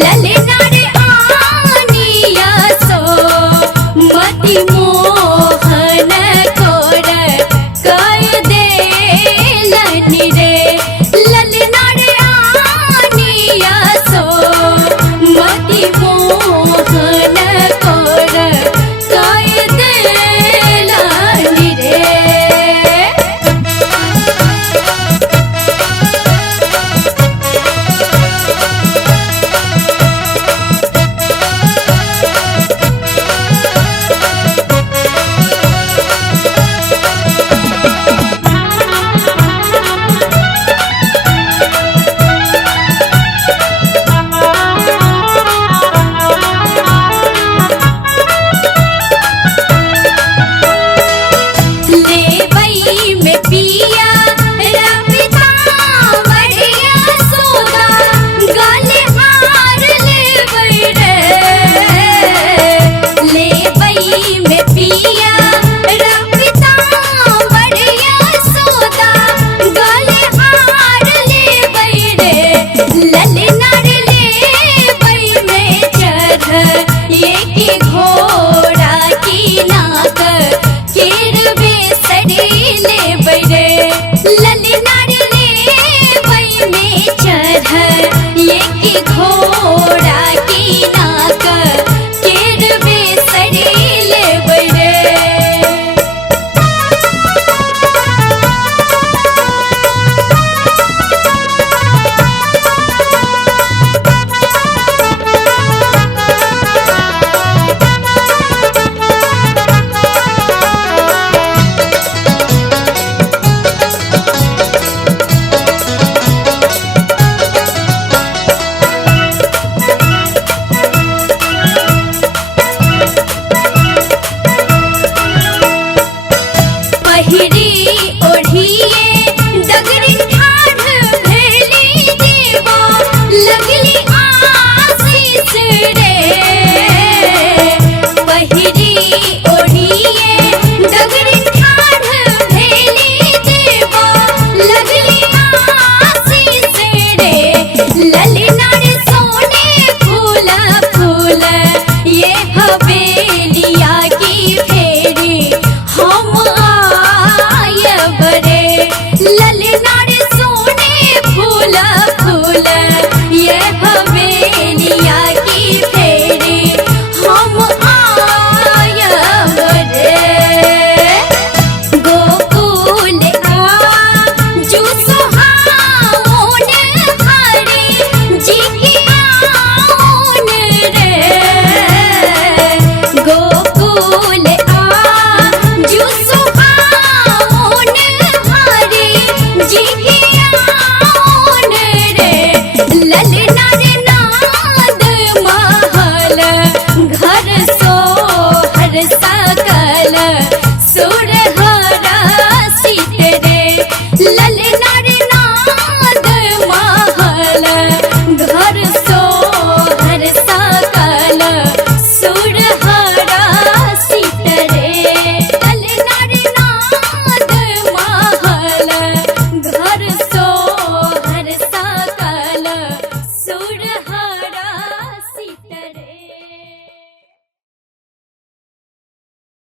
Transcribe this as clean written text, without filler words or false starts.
ललनारे आनिया सो मति मोहन कोर कय देलनि रे ललनारे आनिया सो मति मोहन कोर कय देलनि रे। लेवई में पिया रविता बढ़िया सोदा गले हार लेवई रे लेवई में पिया रविता बढ़िया सोदा गले हार लेवई रे ललनार लेवई में चढ़ ये की घोड़ा की नाक गिरवे सड़ी लेवई रे ललनार लेवई में चढ़ ये की घोड़ा की नाक गिरवे सड़ी लेवई रे। पहिरी ओढ़िए डगरी ठाढ़ भेली देवा लगली आशीष रे पहिरी ओढ़िए डगरी ठाढ़ भेली देवा लगली आशीष रे ललनार सोने फूल फूल ये हवेलिया की फेरी हम आयब रे ललनार सोने फूल फूल ये हवेलिया